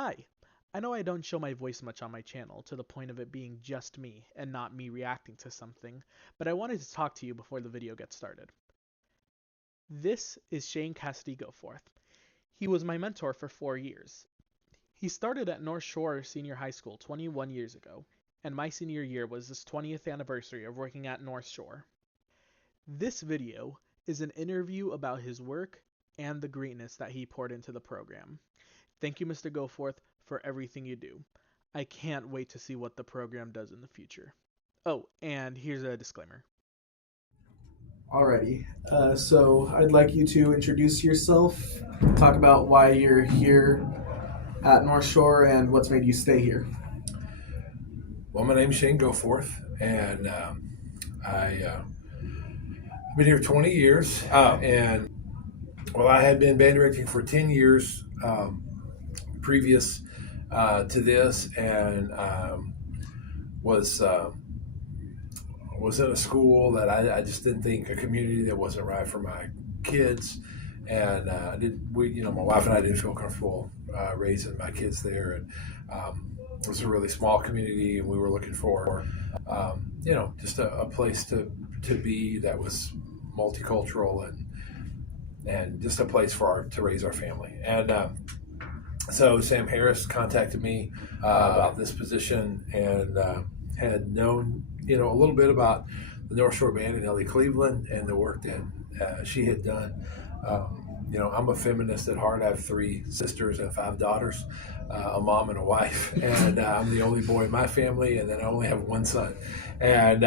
Hi. I know I don't show my voice much on my channel to the point of it being just me and not me reacting to something, but I wanted to talk to you before the video gets started. This is Shane Cassidy Goforth. He was my mentor for 4 years. He started at North Shore Senior High School 21 years ago, and my senior year was his 20th anniversary of working at North Shore. This video is an interview about his work and the greatness that he poured into the program. Thank you, Mr. Goforth, for everything you do. I can't wait to see what the program does in the future. Oh, and here's a disclaimer. Alrighty. So I'd like you to introduce yourself, talk about why you're here at North Shore and what's made you stay here. Well, my name's Shane Goforth, and I've been here 20 years. And I had been band directing for 10 years previous to this, and was in a school that I just didn't think, a community that wasn't right for my kids, and my wife and I didn't feel comfortable raising my kids there, and it was a really small community, and we were looking for just a place to be that was multicultural and just a place to raise our family. And so Sam Harris contacted me about this position, and had known a little bit about the North Shore Band in Ellie, Cleveland, and the work that she had done. I'm a feminist at heart. I have 3 sisters and 5 daughters, a mom and a wife, and I'm the only boy in my family, and then I only have 1 son. And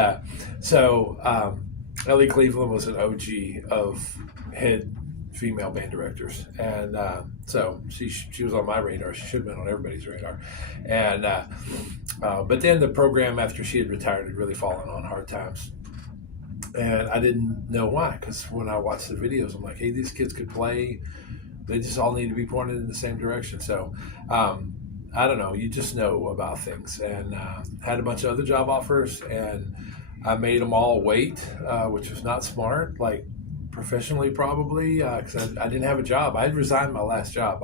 Ellie Cleveland was an OG of head female band directors, and so she was on my radar. She should have been on everybody's radar. And but then the program, after she had retired, had really fallen on hard times, and I didn't know why, because when I watched the videos, I'm like, hey, these kids could play. They just all need to be pointed in the same direction. So I don't know, you just know about things, and had a bunch of other job offers, and I made them all wait, which was not smart, like professionally probably, because I didn't have a job. I had resigned my last job.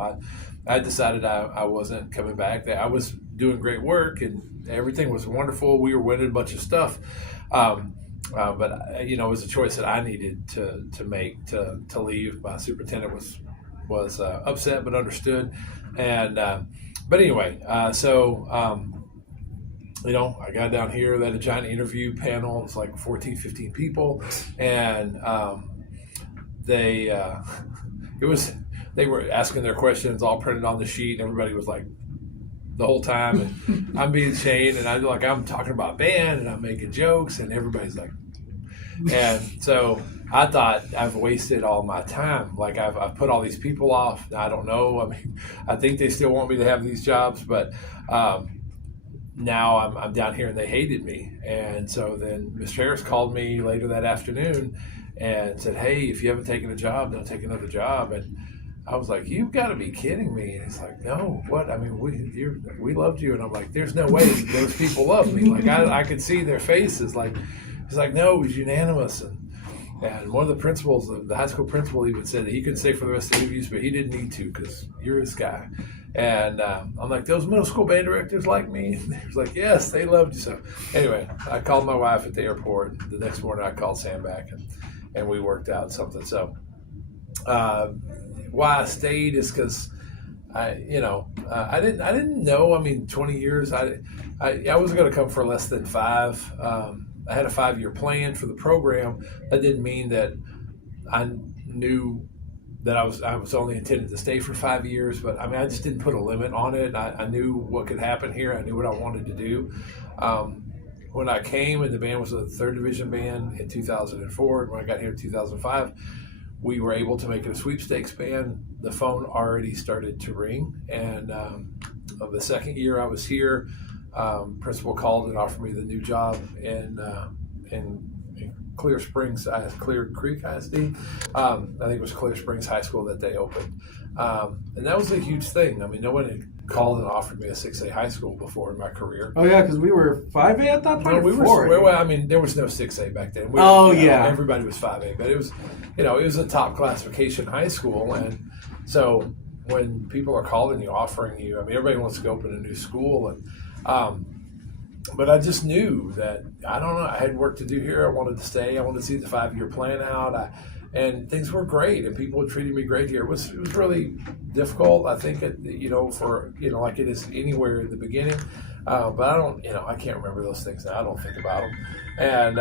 I decided I wasn't coming back. I was doing great work, and everything was wonderful. We were winning a bunch of stuff, but it was a choice that I needed to make to leave. My superintendent was upset but understood, and but anyway, I got down here. They had a giant interview panel. It was like 14, 15 people, and they were asking their questions all printed on the sheet, and everybody was like, the whole time, and I'm being Shane, and I'm talking about band, and I'm making jokes, and everybody's like, and so I thought I've wasted all my time. Like I've put all these people off. I don't know. I mean, I think they still want me to have these jobs, but now I'm down here, and they hated me. And so then Mr. Harris called me later that afternoon and said, hey, if you haven't taken a job, don't take another job. And I was like, you've got to be kidding me. And he's like, no, what? I mean, we loved you. And I'm like, there's no way those people love me. Like I could see their faces. Like, he's like, no, it was unanimous. And one of the principals, the high school principal, even said that he couldn't stay for the rest of the interviews, but he didn't need to because you're his guy. And I'm like, those middle school band directors like me? And he was like, yes, they loved you. So anyway, I called my wife at the airport. The next morning I called Sam back, and we worked out something. So why I stayed is because I didn't know. I mean, 20 years, I wasn't going to come for less than 5. I had a 5-year plan for the program. That didn't mean that I knew that I was only intended to stay for 5 years, but I mean, I just didn't put a limit on it. I knew what could happen here. I knew what I wanted to do. When I came, and the band was a 3rd Division band in 2004, and when I got here in 2005, we were able to make it a sweepstakes band. The phone already started to ring, and the second year I was here, principal called and offered me the new job in Clear Springs, Clear Creek ISD. I think it was Clear Springs High School that they opened, and that was a huge thing. I mean, no one had called and offered me a 6A high school before in my career. Oh yeah, because we were 5A at that point. No, we were 4A. Well, I mean, there was no 6A back then. Everybody was 5A, but it was, it was a top classification high school, and so when people are calling you, offering you. I mean, everybody wants to go open a new school, and but I just knew that I don't know. I had work to do here. I wanted to stay. I wanted to see the 5-year plan out. And things were great, and people were treating me great here. It was really difficult, I think, for like it is anywhere in the beginning. But I don't, I can't remember those things now. I don't think about them. And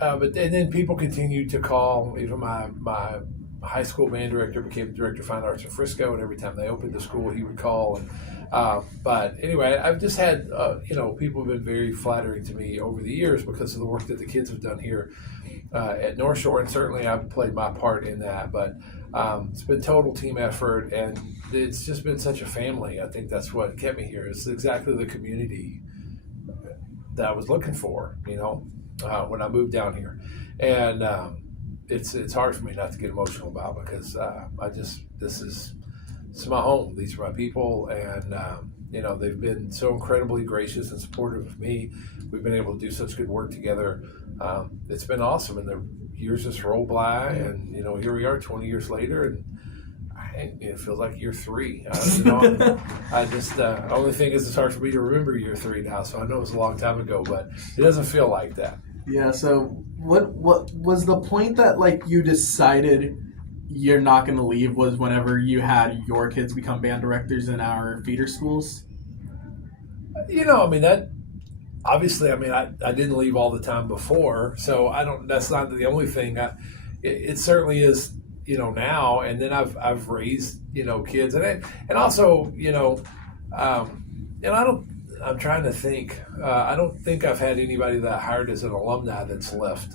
but then people continued to call. Even my high school band director became the director of fine arts in Frisco, and every time they opened the school, he would call. And but anyway, I've just had people have been very flattering to me over the years because of the work that the kids have done here at North Shore, and certainly I've played my part in that. But it's been total team effort, and it's just been such a family. I think that's what kept me here. It's exactly the community that I was looking for, when I moved down here. And it's hard for me not to get emotional about, because this is my home. These are my people, and they've been so incredibly gracious and supportive of me. We've been able to do such good work together. It's been awesome, and the years just roll by, and here we are 20 years later, and it feels like year 3. The only thing is it's hard for me to remember year 3 now, so I know it was a long time ago, but it doesn't feel like that. Yeah, so what was the point that you decided you're not going to leave? Was whenever you had your kids become band directors in our feeder schools? That obviously, I didn't leave all the time before, so that's not the only thing. It certainly is, now, and then I've raised, kids, and also, I'm trying to think. I don't think I've had anybody that I hired as an alumni that's left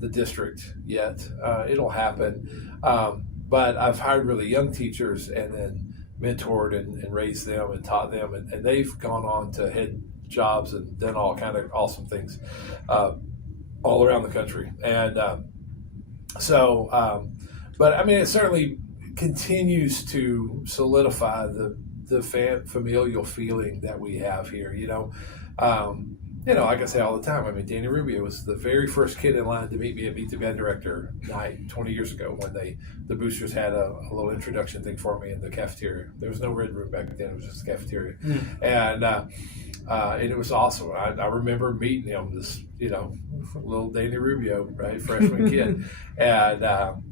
the district yet. It'll happen. But I've hired really young teachers and then mentored and raised them and taught them. And they've gone on to head jobs and done all kind of awesome things all around the country. And but it certainly continues to solidify the familial feeling that we have here. Like I say all the time, Danny Rubio was the very first kid in line to meet me at Meet the Band Director night 20 years ago when the boosters had a little introduction thing for me in the cafeteria. There was no red room back then; it was just a cafeteria, and it was awesome. I remember meeting him, this little Danny Rubio, right, freshman kid, and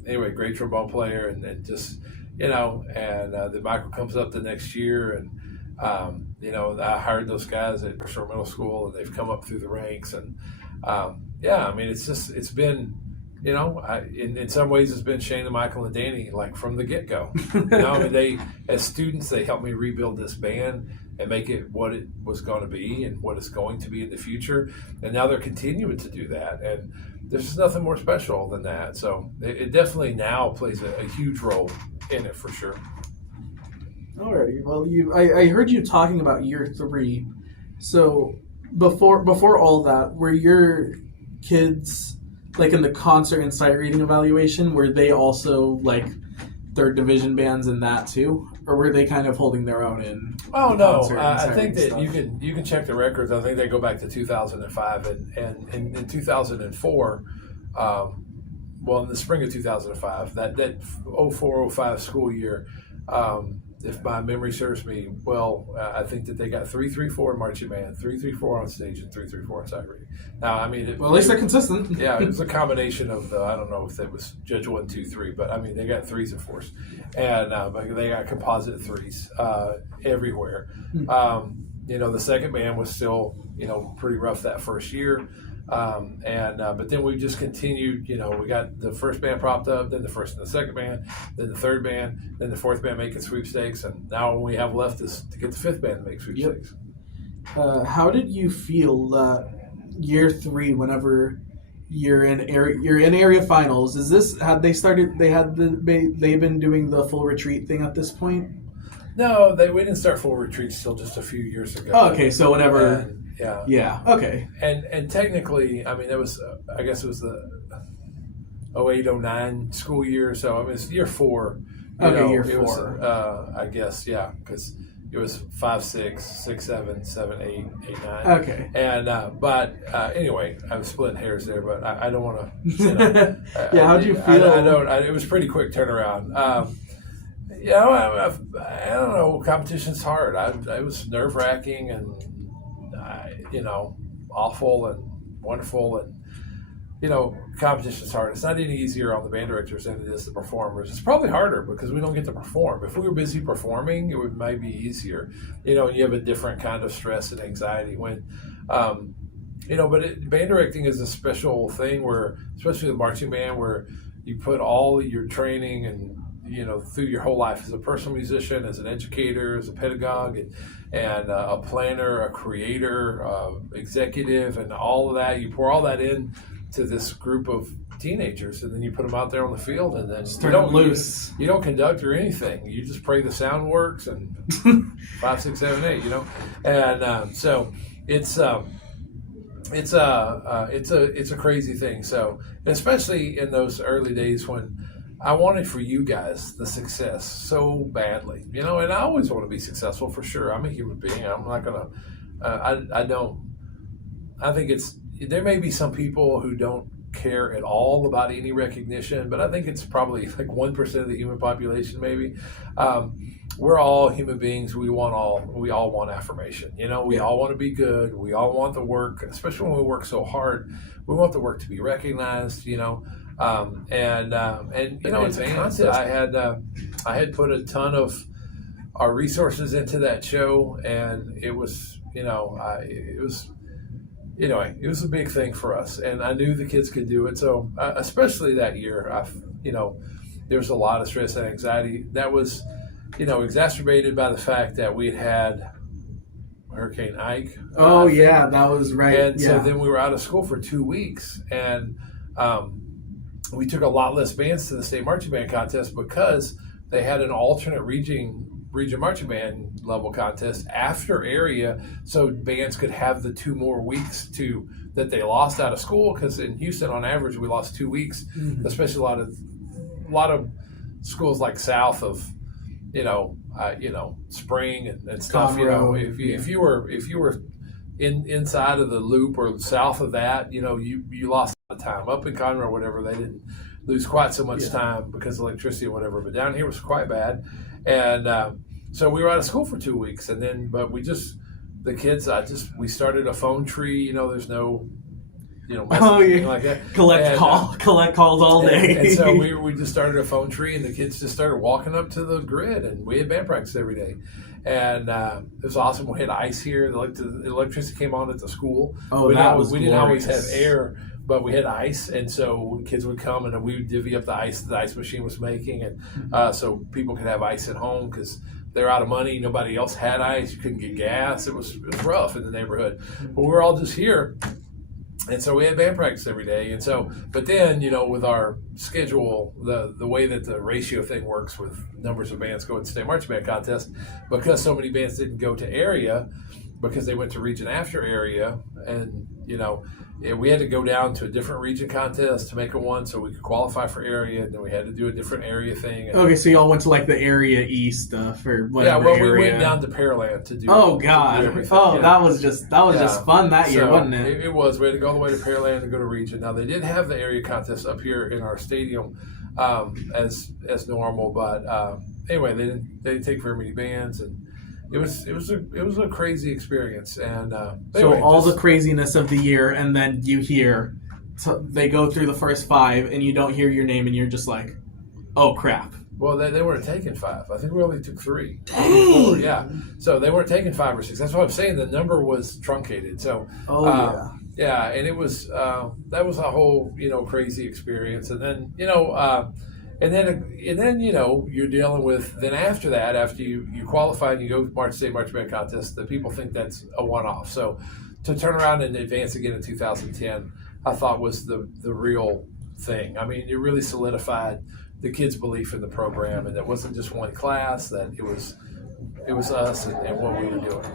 anyway, great trombone player, and just. Then Michael comes up the next year, and I hired those guys at North Shore Middle School, and they've come up through the ranks, and it's been, in some ways it's been Shane and Michael and Danny from the get go. They as students they helped me rebuild this band and make it what it was going to be and what it's going to be in the future, and now they're continuing to do that, and there's just nothing more special than that. So it definitely now plays a huge role in it for sure. Alrighty. Well, I heard you talking about year 3. So before all that, were your kids in the concert and sight reading evaluation? Were they also 3rd division bands in that too, or were they kind of holding their own in? Oh no, I think that you can check the records. I think they go back to 2005 and in 2004. In the spring of 2005, that 04-05 school year, if my memory serves me well, I think that they got 3-3-4 in marching band, 3-3-4 on stage, and 3-3-4 on sight reading. Now, at least they're consistent. Yeah, it was a combination of I don't know if it was Judge 1, 2, 3, but they got 3s and 4s, and they got composite 3s everywhere. The second band was still pretty rough that first year. But then we just continued, we got the first band propped up, then the first and the second band, then the third band, then the fourth band making sweepstakes, and now all we have left is to get the fifth band to make sweepstakes. Yep. How did you feel that year 3, whenever you're in area finals, they've been doing the full retreat thing at this point? No, we didn't start full retreats till just a few years ago. Oh, okay, so whenever. Yeah. Okay. And technically, it was, I guess it was the 08-09 school year, so it's year 4. Year 4. It was, I guess, yeah, because it was 5, 6, 6, 7, 7, 8, 8, 9. Okay. And but anyway, I'm splitting hairs there, but I don't want to. You know, Yeah, how'd you feel? I don't. It was pretty quick turnaround. You know, I don't know. Competition's hard. It was nerve wracking and you know, awful and wonderful, and you know, competition's hard. It's not any easier on the band directors than it is the performers. It's probably harder because we don't get to perform. If we were busy performing, it might be easier. You know, you have a different kind of stress and anxiety when. You know, but band directing is a special thing where, especially the marching band, where you put all your training and you know through your whole life as a personal musician, as an educator, as a pedagogue, and a planner, a creator, executive, and all of that. You pour all that in to this group of teenagers, and then you put them out there on the field, and then Turn them loose. You don't conduct or anything. You just pray the sound works, and 5, 6, 7, 8. You know, and so it's a crazy thing. So especially in those early days when I wanted for you guys the success so badly, you know, and I always want to be successful for sure. I'm a human being. I'm not gonna. I think there may be some people who don't care at all about any recognition, but I think it's probably like 1% of the human population, maybe. We're all human beings. We all want affirmation. You know, we all want to be good. We all want the work, especially when we work so hard. We want the work to be recognized. You know, and you know, it's a contest. I had put a ton of our resources into that show, and it was, you know, anyway, it was a big thing for us, and I knew the kids could do it. So, especially that year, you know, there was a lot of stress and anxiety that was, you know, exacerbated by the fact that we had Hurricane Ike. Oh yeah, that was right. And so then we were out of school for 2 weeks, and we took a lot less bands to the state marching band contest because they had an alternate region marching band level contest after area, so bands could have the 2 more weeks that they lost out of school. Because in Houston, on average, we lost 2 weeks, especially a lot of schools like south of, you know, Spring and stuff. Conroe. You know, if you were inside of the loop or south of that, you know, you lost a lot of time. Up in Conroe or whatever, they didn't lose quite so much time because of electricity or whatever. But down here was quite bad. And so we were out of school for 2 weeks, and then, but we started a phone tree. You know, there's no, you know, messaging like that. Collect calls all day. And so we just started a phone tree, and the kids just started walking up to the grid, and we had band practice every day. And it was awesome. We had ice here. The electricity came on at the school. Oh, we was didn't always have glorious. air, but we had ice, and so kids would come and we would divvy up the ice machine was making, and so people could have ice at home because they're out of money. Nobody else had ice. You couldn't get gas. It was rough in the neighborhood. But we were all just here, and so we had band practice every day. And so, but then, you know, with our schedule, the way that the ratio thing works with numbers of bands going to state marching band contest, because so many bands didn't go to area because they went to region after area, and you know, we had to go down to a different region contest to make it one so we could qualify for area, and then we had to do a different area thing. Okay, so y'all went to like the area east stuff or whatever. Yeah, well, area. we went down to Pearland to do. Oh God! To do everything. That was just fun that year, wasn't it? It was. We had to go all the way to Pearland to go to region. Now they did have the area contest up here in our stadium as normal, but anyway, they didn't take very many bands, and it was a crazy experience. And anyway, so all the craziness of the year, and then you hear they go through the first 5, and you don't hear your name, and you're just like, oh crap. Well, they weren't taking 5. I think we only took 3. Dang. 4, yeah. So they weren't taking 5 or 6. That's what I'm saying. The number was truncated. So yeah, and it was that was a whole, you know, crazy experience. And then, you know, and then you know, you're dealing with, then after that, after you qualify and you go state marching band contest, the people think that's a one-off. So to turn around and advance again in 2010, I thought was the real thing. I mean, it really solidified the kids' belief in the program, and it wasn't just one class, that it was us and what we were doing.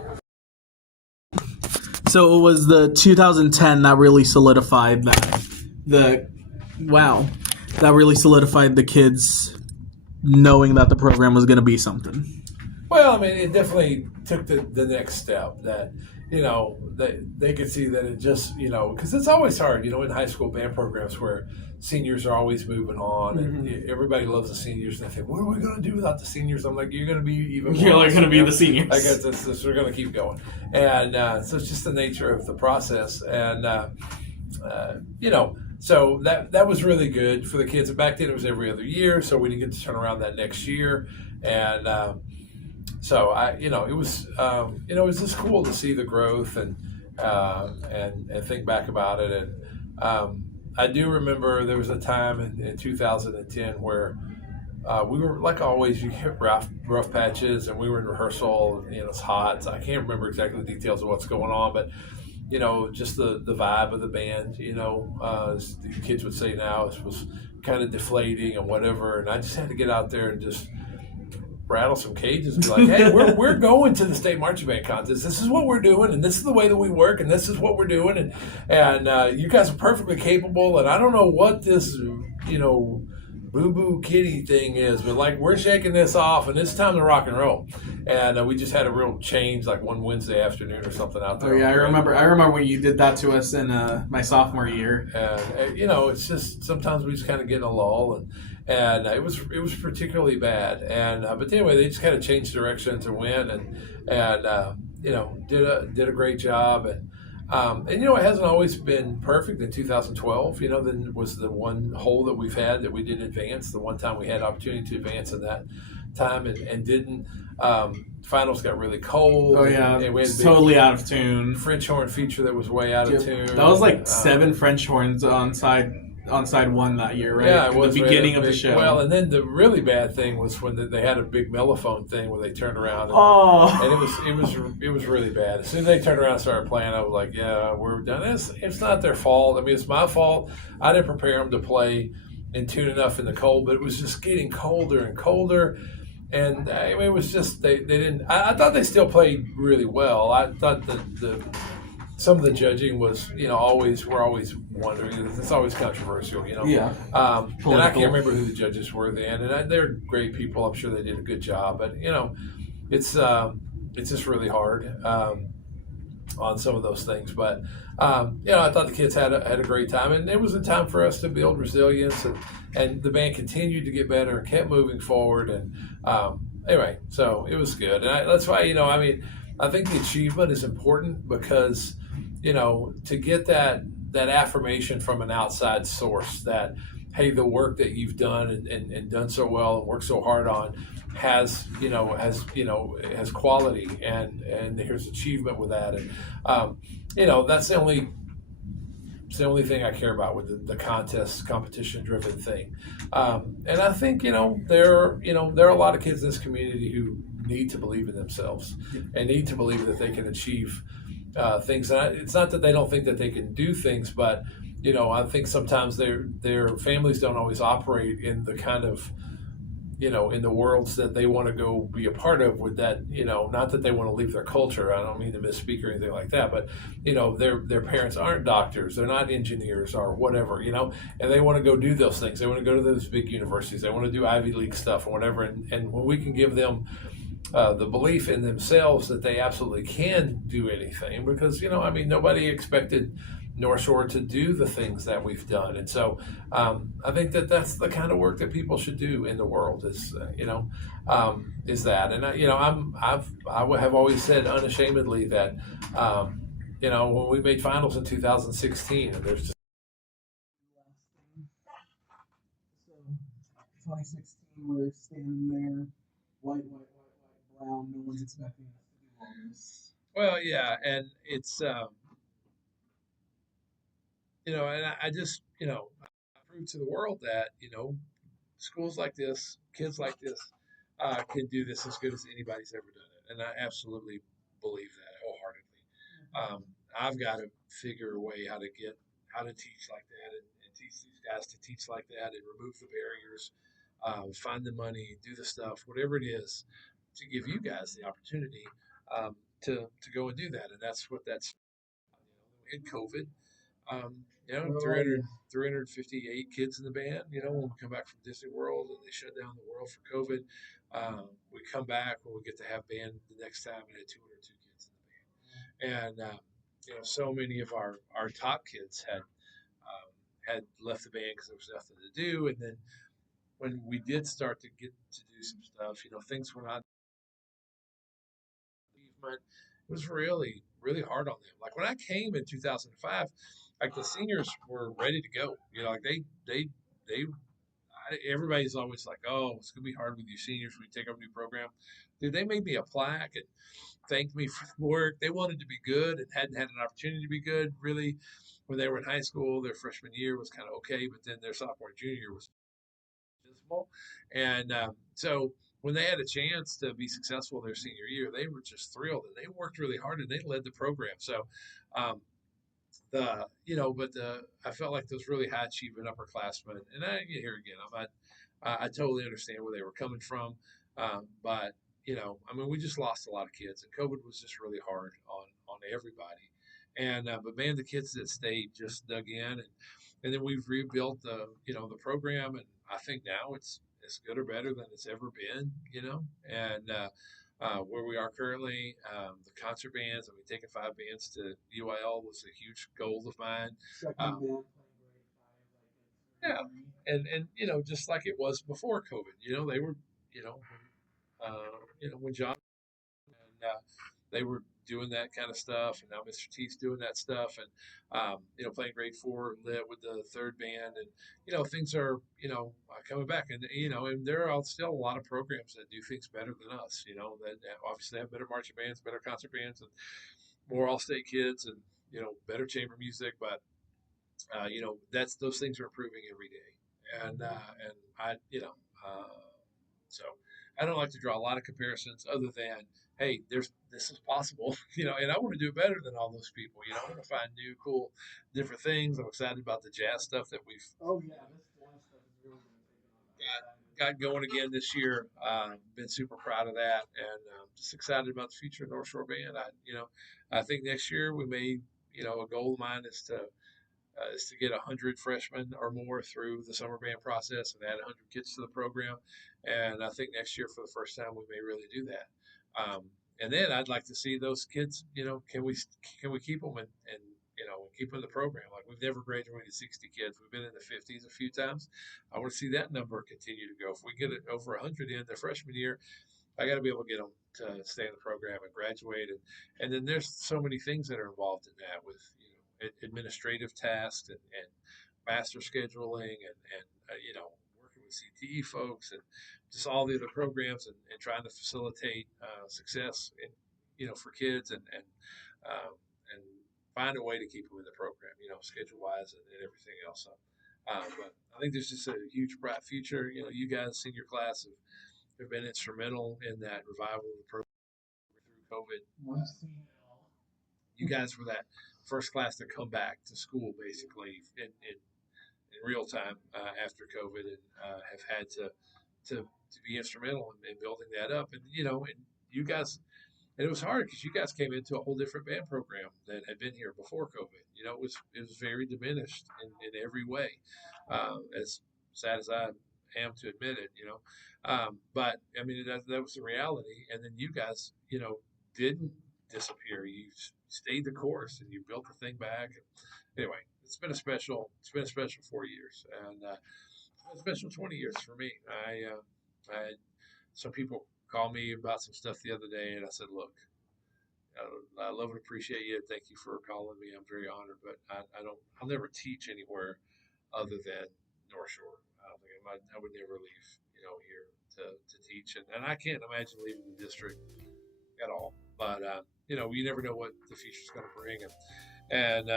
So it was the 2010 that really solidified that really solidified the kids knowing that the program was going to be something. Well, I mean, it definitely took the next step that, that they could see that it just, because it's always hard, in high school band programs where seniors are always moving on and Hmm. everybody loves the seniors. And they think, what are we going to do without the seniors? I'm like, you're going to be even more You're like awesome. gonna be the seniors. I guess we're going to keep going. And so it's just the nature of the process. And, so that was really good for the kids. And back then it was every other year, so we didn't get to turn around that next year. And so it was just cool to see the growth and think back about it. And I do remember there was a time in 2010 where we were like always. You hit rough patches, and we were in rehearsal. It's hot. So I can't remember exactly the details of what's going on, but just the vibe of the band. As the kids would say now, it was kind of deflating and whatever. And I just had to get out there and just rattle some cages and be like, hey, we're going to the state marching band contest. This is what we're doing, and this is the way that we work, and this is what we're doing, and you guys are perfectly capable. And I don't know what this boo boo kitty thing is, but like we're shaking this off, and it's time to rock and roll. And we just had a real change like one Wednesday afternoon or something out there. Oh yeah, I remember. I remember when you did that to us in my sophomore year. And it's just sometimes we just kind of get in a lull, and it was particularly bad. And but anyway, they just kind of changed direction to win, and did a great job. And it hasn't always been perfect. In 2012, then was the one hole that we've had that we didn't advance. The one time we had opportunity to advance in that time and didn't. Finals got really cold. Oh yeah, and we had a totally out of tune. French horn feature that was way out of tune. That was like 7 French horns on side one that year, right? Yeah, it was the beginning right of the show. Well, and then the really bad thing was when they had a big mellophone thing where they turned around. And it was really bad. As soon as they turned around and started playing, I was like, yeah, we're done. It's not their fault. I mean, it's my fault. I didn't prepare them to play in tune enough in the cold, but it was just getting colder and colder. And I mean, it was just they didn't. I thought they still played really well. I thought that some of the judging was we're always wondering. It's always controversial, Yeah. And I can't remember who the judges were then. And they're great people. I'm sure they did a good job. But it's just really hard on some of those things. But I thought the kids had a great time, and it was a time for us to build resilience, and the band continued to get better and kept moving forward. And anyway, so it was good, and that's why I think the achievement is important because to get that affirmation from an outside source that hey, the work that you've done and done so well and worked so hard on has quality and there's achievement with that. And that's the only thing I care about with the contest competition driven thing. And I think there are a lot of kids in this community who need to believe in themselves and need to believe that they can achieve things. And it's not that they don't think that they can do things, but I think sometimes their families don't always operate in the kind of in the worlds that they want to go be a part of with that, not that they want to leave their culture. I don't mean to misspeak or anything like that, but, their parents aren't doctors. They're not engineers or whatever, and they want to go do those things. They want to go to those big universities. They want to do Ivy League stuff or whatever. And when we can give them the belief in themselves that they absolutely can do anything because, nobody expected North Shore to do the things that we've done. And so I think that's the kind of work that people should do in the world is that. And I have always said unashamedly that, when we made finals in 2016 and there's just 2016, we're standing there, white, brown. No one's expecting us to do all this. well, yeah. And it's, and I just, I prove to the world that, schools like this, kids like this, can do this as good as anybody's ever done it. And I absolutely believe that wholeheartedly. I've got to figure a way how to teach like that and teach these guys to teach like that and remove the barriers, find the money, do the stuff, whatever it is, to give you guys the opportunity to go and do that. And that's what that's in COVID. Oh, 358 kids in the band. When we come back from Disney World and they shut down the world for COVID, we come back when we get to have band the next time and had 202 kids in the band. And so many of our top kids had left the band because there was nothing to do. And then when we did start to get to do some stuff, things were not. It was really, really hard on them. Like when I came in 2005, like the seniors were ready to go. Like they everybody's always like, oh, it's gonna be hard with you seniors when you take over a new program. Dude, they made me a plaque and thanked me for the work. They wanted to be good and hadn't had an opportunity to be good really when they were in high school. Their freshman year was kind of okay, but then their sophomore and junior year was abysmal. And so when they had a chance to be successful their senior year, they were just thrilled and they worked really hard and they led the program. So um, but I felt like those really high achieving upperclassmen, and here again, I totally understand where they were coming from, but I mean, we just lost a lot of kids, and COVID was just really hard on everybody, and but man, the kids that stayed just dug in, and then we've rebuilt the program, and I think now it's as good or better than it's ever been, and where we are currently. The concert bands, I mean, taking 5 bands to UIL was a huge goal of mine. Yeah, and just like it was before COVID, they were, you know, when John and they were doing that kind of stuff, and now Mr. T's doing that stuff, and playing grade 4 lit with the third band, and things are coming back, and and there are still a lot of programs that do things better than us, that obviously have better marching bands, better concert bands, and more all-state kids, and better chamber music, but that's those things are improving every day, and I so I don't like to draw a lot of comparisons other than, hey, this is possible, and I want to do it better than all those people. I want to find new, cool, different things. I'm excited about the jazz stuff that we've got going again this year. Been super proud of that, and just excited about the future of North Shore Band. I think next year we may, a goal of mine is to get 100 freshmen or more through the summer band process and add 100 kids to the program. And I think next year, for the first time, we may really do that. And then I'd like to see those kids. Can we keep them and keep them in the program? Like we've never graduated 60 kids. We've been in the 50s a few times. I want to see that number continue to go. If we get it over 100 in their freshman year, I got to be able to get them to stay in the program and graduate. And then there's so many things that are involved in that with administrative tasks and master scheduling and working with CTE folks and just all the other programs and trying to facilitate success for kids and find a way to keep them in the program, schedule wise and everything else. So, but I think there's just a huge bright future. You guys, senior class, have been instrumental in that revival of the program through COVID. You guys were that first class to come back to school basically in real time after COVID, and have had to be instrumental in building that up. And and you guys, and it was hard because you guys came into a whole different band program that had been here before COVID. It was very diminished in every way, as sad as I am to admit it. But I mean that was the reality. And then you guys, didn't disappear. You stayed the course and you built the thing back. Anyway, it's been a special 4 years, and it's been a special 20 years for me. I had some people call me about some stuff the other day, and I said, look, I love and appreciate you. Thank you for calling me. I'm very honored, but I'll never teach anywhere other than North Shore. I don't think I would never leave, here to teach, and I can't imagine leaving the district at all. But you never know what the future's going to bring, and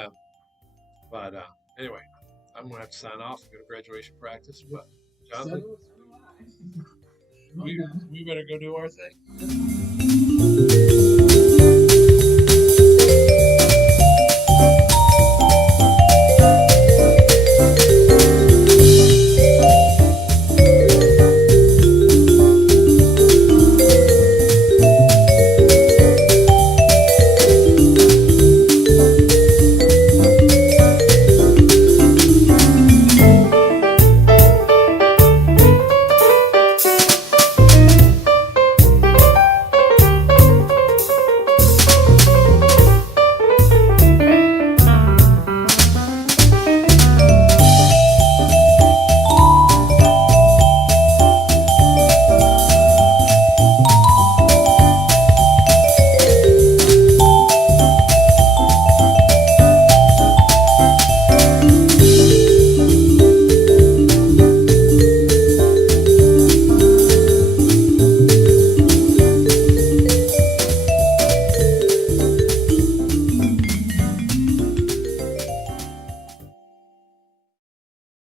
but anyway, I'm gonna have to sign off and go to graduation practice. What, Jonathan? We better go do our thing.